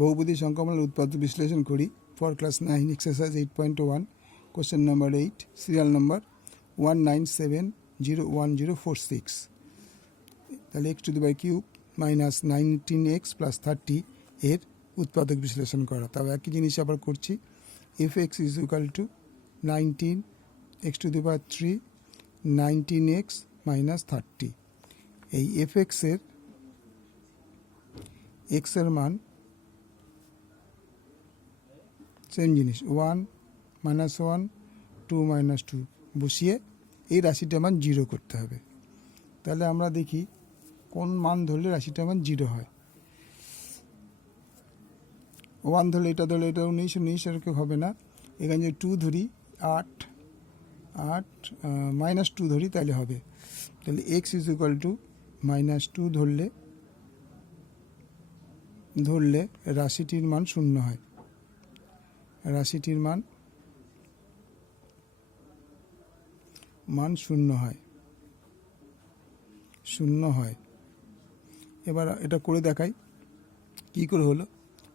বহুপদী সংখ্যামালার উৎপাদ্য বিশ্লেষণ করি। For class nine exercise eight point one question number eight serial number one nine seven zero one zero four six তাহলে x to the by cube minus nineteen x plus thirty এর উৎপাদক বিশ্লেষণ করা। তবে একই জিনিস আবার করছি। F x is equal to nineteen x to the power three nineteen x minus thirty এই এফ এক্সের এক্সের মান সেম জিনিস one minus one two minus two বসিয়ে এই রাশিটা মান জিরো করতে হবে। তাহলে আমরা দেখি কোন মান ধরলে রাশিটা মান জিরো হয়। ওয়ান ধরলে এটা ধরলে এটা উনিশ উনিশ এরকম হবে না। এখানে যদি টু ধরি, আট আট মাইনাস টু ধরি, তাহলে হবে। তাহলে x is equal to minus two ধরলে ধরলে রাশিটির মান শূন্য হয়। রাশিটির মান মান শূন্য হয়। শূন্য হয়। এবার এটা করে দেখাই। কি করে হলো?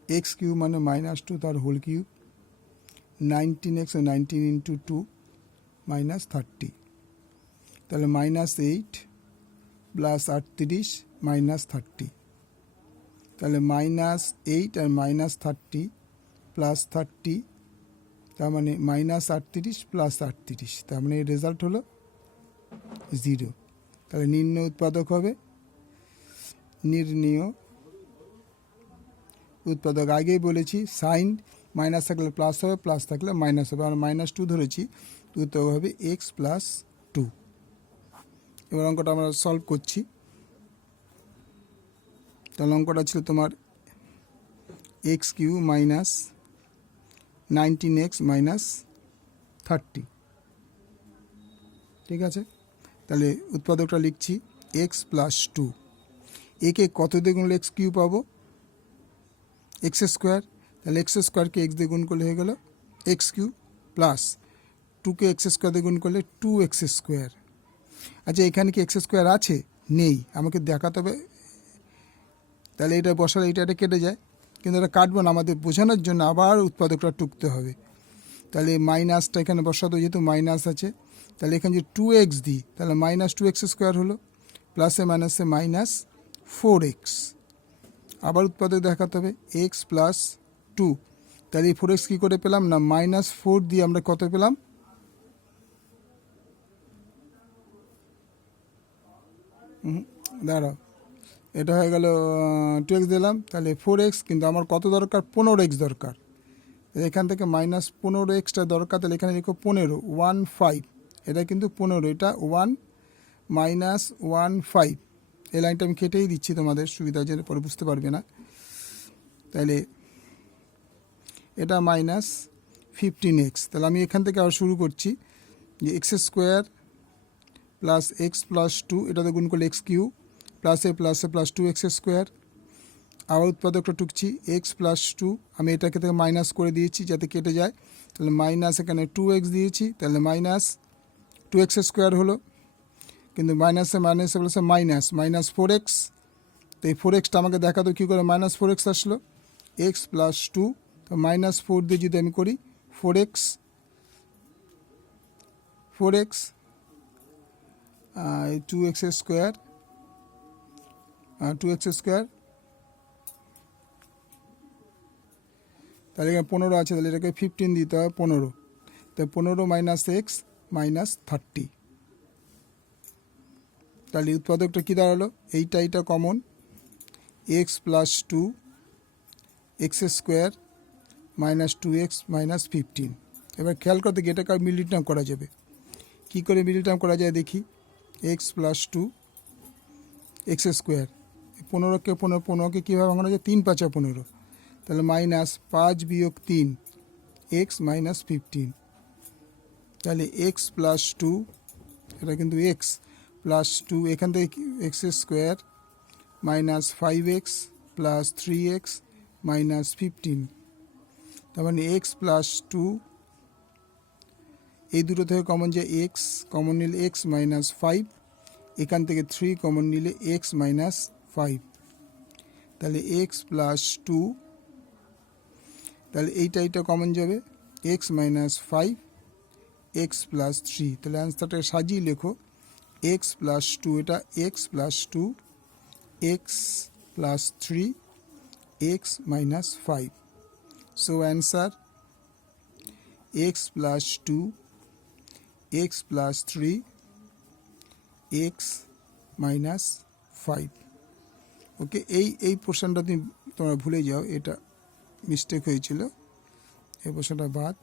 এক্স কিউ মানে মাইনাস টু তার whole cube nineteen x nineteen into two minus thirty তাহলে মাইনাস এইট প্লাস আটত্রিশ মাইনাস থার্টি তাহলে মাইনাস এইট আর মাইনাস থার্টি প্লাস থার্টি তার মানে মাইনাস আটত্রিশ প্লাস আটত্রিশ, তার মানে রেজাল্ট হলো জিরো তাহলে নির্ণয় উৎপাদক হবে, নির্ণীয় উৎপাদক আগেই বলেছি সাইন মাইনাস থাকলে প্লাস হবে প্লাস থাকলে মাইনাস হবে। আর মাইনাস টু ধরেছি, উৎপাদক হবে এক্স প্লাস টু এবার অঙ্কটা আমরা সলভ করছি। তাহলে অঙ্কটা ছিল তোমার x cube minus nineteen x minus thirty. ঠিক আছে? তাহলে উৎপাদকটা লিখছি এক্স প্লাস টু। একে কত গুণলে এক্স কিউ পাবো? X square. তাহলে এক্স স্কোয়ারকে এক্স গুণ করলে হয়ে গেল এক্স কিউ প্লাস টুকে এক্স স্কোয়ার গুণ করলে টু এক্স স্কোয়ার। আচ্ছা এখানে কি এক্স স্কোয়ার আছে? নেই। আমাকে দেখাতে হবে। তাহলে এটা বসালে এটা এটা কেটে যায়। কিন্তু এটা কাটবো না, আমাদের বোঝানোর জন্য আবার উৎপাদকটা টুকতে হবে। তাহলে মাইনাসটা এখানে বসাতে যেহেতু মাইনাস আছে, তাহলে এখানে যদি টু এক্স দিই, তাহলে মাইনাস টু এক্স স্কোয়ার হলো প্লাসে মাইনাসে মাইনাস ফোর এক্স আবার উৎপাদক দেখাতে হবে এক্স প্লাস টু তাহলে এই ফোর এক্স কী করে পেলাম না মাইনাস ফোর দিয়ে আমরা কত পেলাম? দাঁড়াও। এটা হয়ে গেল টু এক্স দিলাম। তাহলে ফোর এক্স কিন্তু আমার কত দরকার? পনেরো এক্স দরকার। এখান থেকে মাইনাস পনেরো এক্সটা দরকার, তাহলে এখানে লিখো পনেরো ওয়ান ফাইভ এটা কিন্তু পনেরো, এটা ওয়ান মাইনাস ওয়ান ফাইভ এই লাইনটা আমি কেটেই দিচ্ছি তোমাদের, সুবিধা জন্য পরে বুঝতে পারবে না। তাহলে এটা মাইনাস ফিফটিন এক্স তাহলে আমি এখান থেকে আবার শুরু করছি, যে x square plus x plus two এটাতে গুণ করলে x cube plus plus plus two x square আবার উৎপাদকটা টুকছি এক্স প্লাস টু আমি এটাকে থেকে মাইনাস করে দিয়েছি যাতে কেটে যায়। তাহলে মাইনাস এখানে টু এক্স দিয়েছি, তাহলে মাইনাস টু এক্স স্কোয়ার হলো। কিন্তু মাইনাসে মাইনাসে প্লাসে মাইনাস মাইনাস ফোর এক্স তো এই ফোর এক্সটা আমাকে দেখাতো কী করে? মাইনাস ফোর এক্স আসলো। এক্স প্লাস টু তো মাইনাস ফোর দিয়ে যদি আমি করি four x four x two x square two x square তাহলে এখানে পনেরো আছে, তাহলে এটাকে ফিফটিন দিতে হবে পনেরো। তো পনেরো মাইনাস এক্স মাইনাস থার্টি তাহলে উৎপাদকটা কী দাঁড়াল? এইটা এইটা common x plus two x square minus two x minus fifteen এবার খেয়াল করতে গিয়ে এটাকে মিডিল টার্ম করা যাবে। কী করে মিডিল টার্ম করা যায় দেখি? X plus two x square পনেরোকে পনেরো পনেরোকে কীভাবে ভাঙানো যায়? তিন পাঁচা পনেরো। তাহলে মাইনাস পাঁচ বিয়োগ তিন এক্স মাইনাস ফিফটিন তাহলে এক্স প্লাস টু এটা কিন্তু এক্স প্লাস টু এখান থেকে x square minus five x plus three x minus fifteen তার মানে এক্স প্লাস টু এই দুটো থেকে কমন যে এক্স কমন নিলে এক্স মাইনাস ফাইভ এখান থেকে থ্রি কমন নিলে এক্স মাইনাস ফাইভ তাহলে এক্স প্লাস টু তাহলে এইটা এইটা কমন যাবে। X minus five x plus three তাহলে অ্যান্সারটা সাজিয়ে লেখো। এক্স প্লাস টু এটা x plus two x plus three x minus five so answer x plus two x plus three x minus five okay, এই এই পোর্শনটা তুমি তোমরা ভুলে যাও, এটা মিস্টেক হয়েছিল, এই পোর্শনটা বাদ।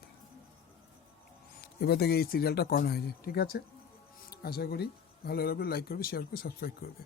এবার থেকে এই সিরিয়ালটা করানো হয়েছে, ঠিক আছে? আশা করি ভালো লাগবে লাইক করবে শেয়ার করবে সাবস্ক্রাইব করবে।